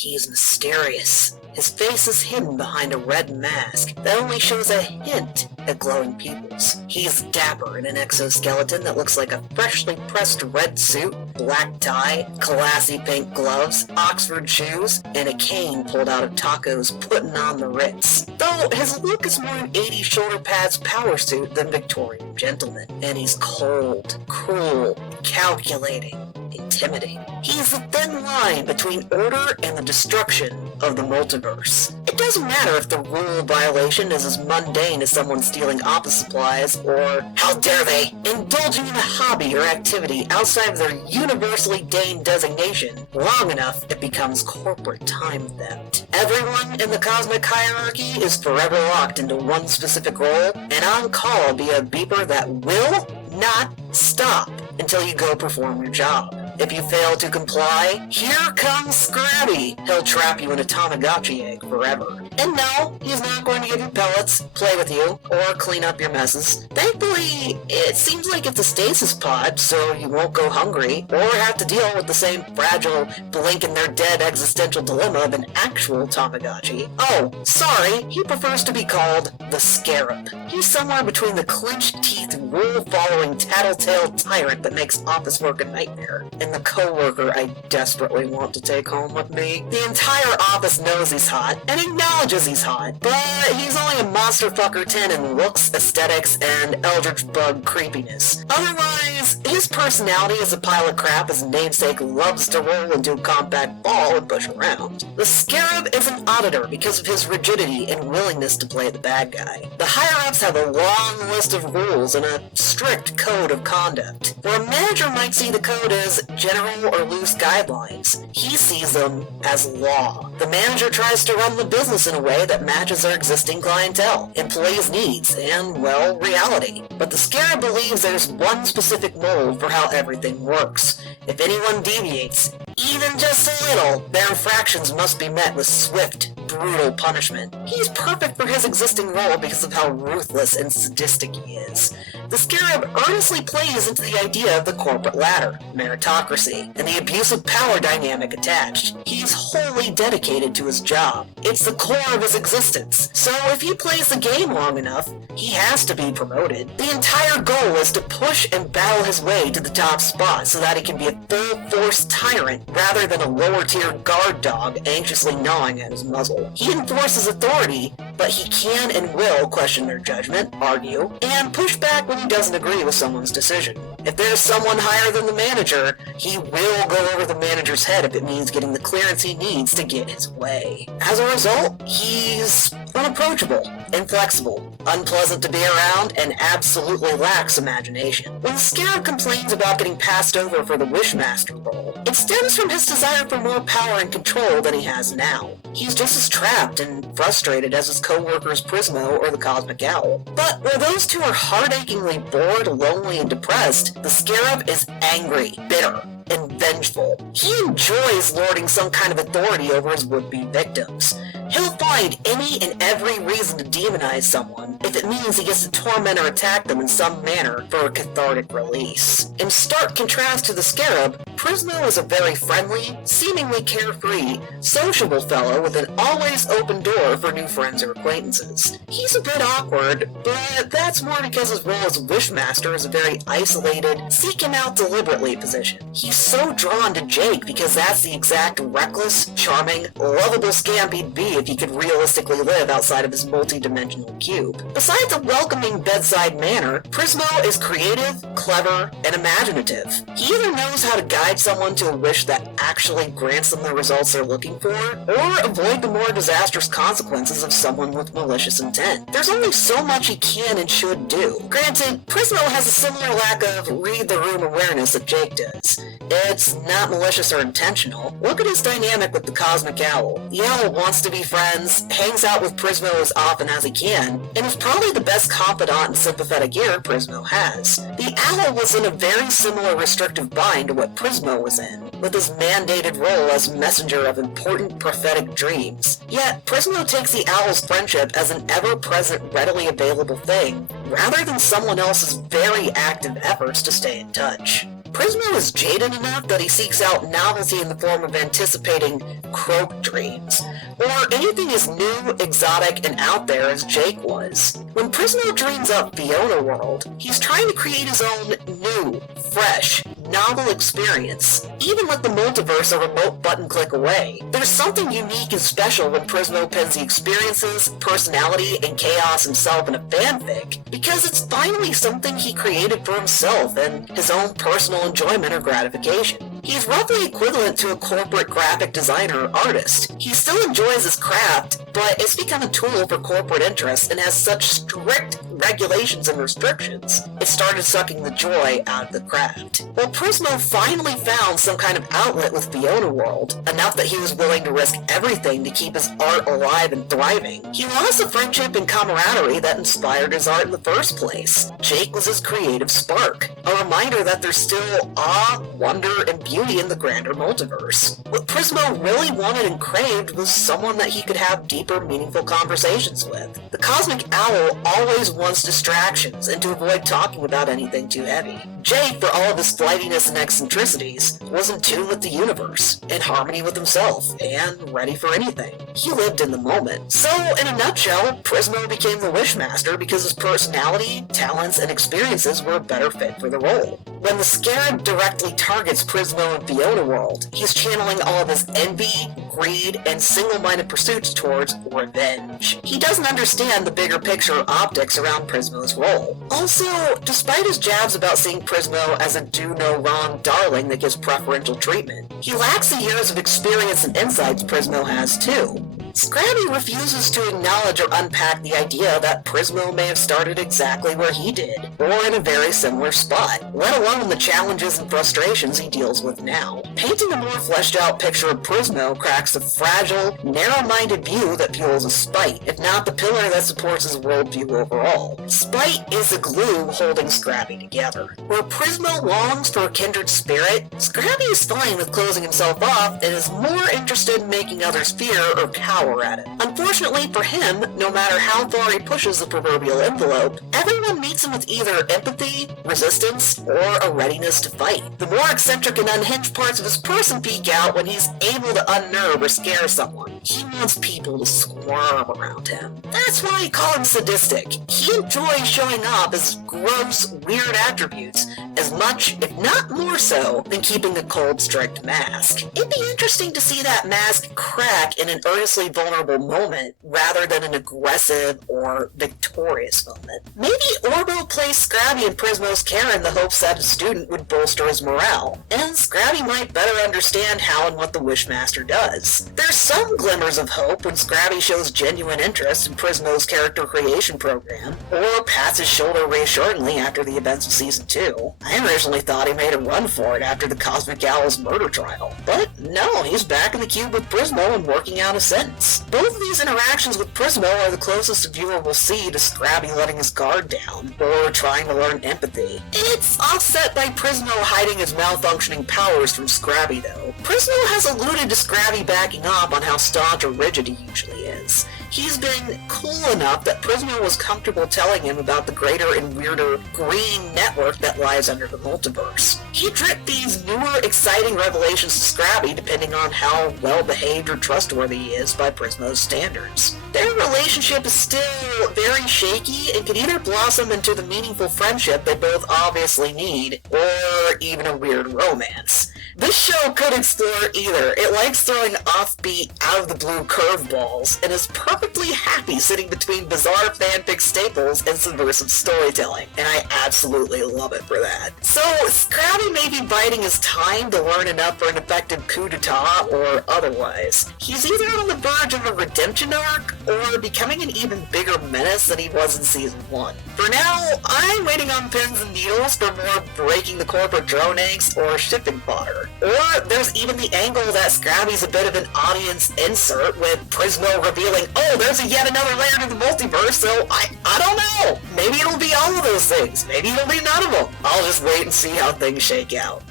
He's mysterious. His face is hidden behind a red mask that only shows a hint at glowing pupils. He's dapper in an exoskeleton that looks like a freshly pressed red suit, black tie, classy pink gloves, Oxford shoes, and a cane pulled out of tacos putting on the Ritz. Though his look is more an 80s shoulder pads power suit than Victorian gentleman. And he's cold, cruel, calculating, intimidating. He's the thin line between order and the destruction of the multiverse. It doesn't matter if the rule violation is as mundane as someone stealing office supplies, or, how dare they, indulging in a hobby or activity outside of their universally deigned designation. Long enough, it becomes corporate time theft. Everyone in the cosmic hierarchy is forever locked into one specific role, and on call via a beeper that will not stop until you go perform your job. If you fail to comply, here comes Scrabby. He'll trap you in a Tamagotchi egg forever. And no, he's not going to give you pellets, play with you, or clean up your messes. Thankfully, it seems like it's a stasis pod, so you won't go hungry, or have to deal with the same fragile, blink-and-they're-dead existential dilemma of an actual Tamagotchi. Oh, sorry, he prefers to be called the Scarab. He's somewhere between the clenched-teeth, rule-following, tattletale tyrant that makes office work a nightmare, and the co-worker I desperately want to take home with me. The entire office knows he's hot, and acknowledges he's hot, but he's only a monster fucker 10 in looks, aesthetics, and eldritch bug creepiness. Otherwise, his personality is a pile of crap his namesake loves to roll into a compact ball and push around. The Scarab is an auditor because of his rigidity and willingness to play the bad guy. The higher-ups have a long list of rules and a strict code of conduct. Where a manager might see the code as general or loose guidelines, he sees them as law. The manager tries to run the business in a way that matches their existing clientele, employees' needs, and, well, reality. But the Scarab believes there's one specific mold for how everything works. If anyone deviates, even just a little, their infractions must be met with swift, brutal punishment. He's perfect for his existing role because of how ruthless and sadistic he is. The Scarab earnestly plays into the idea of the corporate ladder, meritocracy, and the abusive power dynamic attached. He's wholly dedicated to his job. It's the core of his existence. So if he plays the game long enough, he has to be promoted. The entire goal is to push and battle his way to the top spot so that he can be a full-force tyrant rather than a lower-tier guard dog anxiously gnawing at his muzzle. He enforces authority, but he can and will question their judgment, argue, and push back when he doesn't agree with someone's decision. If there's someone higher than the manager, he will go over the manager's head if it means getting the clearance he needs to get his way. As a result, he's unapproachable, inflexible, unpleasant to be around, and absolutely lacks imagination. When the Scarab complains about getting passed over for the Wishmaster role, it stems from his desire for more power and control than he has now. He's just as trapped and frustrated as his co-workers Prismo or the Cosmic Owl. But where those two are heart-achingly bored, lonely, and depressed, the Scarab is angry, bitter, and vengeful. He enjoys lording some kind of authority over his would-be victims. He'll find any and every reason to demonize someone if it means he gets to torment or attack them in some manner for a cathartic release. In stark contrast to the Scarab, Prismo is a very friendly, seemingly carefree, sociable fellow with an always open door for new friends or acquaintances. He's a bit awkward, but that's more because his role as Wishmaster is a very isolated, seek-him-out deliberately position. He's so drawn to Jake because that's the exact reckless, charming, lovable scamp he'd be if he could realistically live outside of his multi-dimensional cube. Besides a welcoming bedside manner, Prismo is creative, clever, and imaginative. He either knows how to guide someone to a wish that actually grants them the results they're looking for, or avoid the more disastrous consequences of someone with malicious intent. There's only so much he can and should do. Granted, Prismo has a similar lack of read-the-room awareness that Jake does. It's not malicious or intentional. Look at his dynamic with the Cosmic Owl. The Owl wants to be friends, hangs out with Prismo as often as he can, and is probably the best confidant and sympathetic ear Prismo has. The Owl was in a very similar restrictive bind to what Prismo was in, with his mandated role as messenger of important prophetic dreams. Yet, Prismo takes the Owl's friendship as an ever-present, readily available thing, rather than someone else's very active efforts to stay in touch. Prismo is jaded enough that he seeks out novelty in the form of anticipating croak dreams, or anything as new, exotic, and out there as Jake was. When Prismo dreams up Fionna World, he's trying to create his own new, fresh, novel experience, even with the multiverse a remote button click away. There's something unique and special when Prismo pens the experiences, personality, and chaos himself in a fanfic, because it's finally something he created for himself and his own personal enjoyment or gratification. He's roughly equivalent to a corporate graphic designer or artist. He still enjoys his craft, but it's become a tool for corporate interests and has such strict regulations and restrictions, it started sucking the joy out of the craft. Well, Prismo finally found some kind of outlet with Fionna World, enough that he was willing to risk everything to keep his art alive and thriving. He lost the friendship and camaraderie that inspired his art in the first place. Jake was his creative spark, a reminder that there's still awe, wonder, and beauty in the grander multiverse. What Prismo really wanted and craved was someone that he could have deeper, meaningful conversations with. The Cosmic Owl always wants distractions and to avoid talking about anything too heavy. Jake, for all of his flightiness and eccentricities, was in tune with the universe, in harmony with himself, and ready for anything. He lived in the moment. So, in a nutshell, Prismo became the Wishmaster because his personality, talents, and experiences were a better fit for the role. When the Scarab directly targets Prismo in Fionna World, he's channeling all of his envy, greed, and single-minded pursuits towards revenge. He doesn't understand the bigger picture optics around Prismo's role. Also, despite his jabs about seeing Prismo as a do-no-wrong darling that gives preferential treatment, he lacks the years of experience and insights Prismo has too. Scrabby refuses to acknowledge or unpack the idea that Prismo may have started exactly where he did, or in a very similar spot, let alone the challenges and frustrations he deals with now. Painting a more fleshed out picture of Prismo cracks the fragile, narrow-minded view that fuels his spite, if not the pillar that supports his worldview overall. Spite is the glue holding Scrabby together. Where Prismo longs for a kindred spirit, Scrabby is fine with closing himself off and is more interested in making others fear or cower at it. Unfortunately for him, no matter how far he pushes the proverbial envelope, everyone meets him with either empathy, resistance, or a readiness to fight. The more eccentric and unhinged parts of his person peek out when he's able to unnerve or scare someone. He wants people to squirm around him. That's why I call him sadistic. He enjoys showing off his gross, weird attributes as much, if not more so, than keeping a cold, strict mask. It'd be interesting to see that mask crack in an earnestly vulnerable moment rather than an aggressive or victorious moment. Maybe Orbo plays Scrabby and Prismo's care in the hopes that a student would bolster his morale, and Scrabby might better understand how and what the Wishmaster does. There's some glimmers of hope when Scrabby shows genuine interest in Prismo's character creation program, or pats his shoulder reassuringly after the events of Season 2. I originally thought he made a run for it after the Cosmic Owl's murder trial, but no, he's back in the cube with Prismo and working out a sentence. Both of these interactions with Prismo are the closest a viewer will see to Scrabby letting his guard down, or trying to learn empathy. It's offset by Prismo hiding his malfunctioning powers from Scrabby though. Prismo has alluded to Scrabby backing up on how staunch or rigid he usually is. He's been cool enough that Prismo was comfortable telling him about the greater and weirder green network that lies under the multiverse. He dripped these newer, exciting revelations to Scrabby depending on how well-behaved or trustworthy he is by Prismo's standards. Their relationship is still very shaky and can either blossom into the meaningful friendship they both obviously need, or even a weird romance. This show could explore either. It likes throwing offbeat, out-of-the-blue curveballs, and is perfectly happy sitting between bizarre fanfic staples and subversive storytelling, and I absolutely love it for that. So, Scrabby may be biding his time to learn enough for an effective coup d'etat or otherwise. He's either on the verge of a redemption arc, or becoming an even bigger menace than he was in Season 1. For now, I'm waiting on pins and needles for more breaking the corporate drone angst or shipping fodder. Or there's even the angle that Scrabby's a bit of an audience insert with Prismo revealing, oh, there's yet another layer to the multiverse, so I don't know. Maybe it'll be all of those things. Maybe it'll be none of them. I'll just wait and see how things shake out.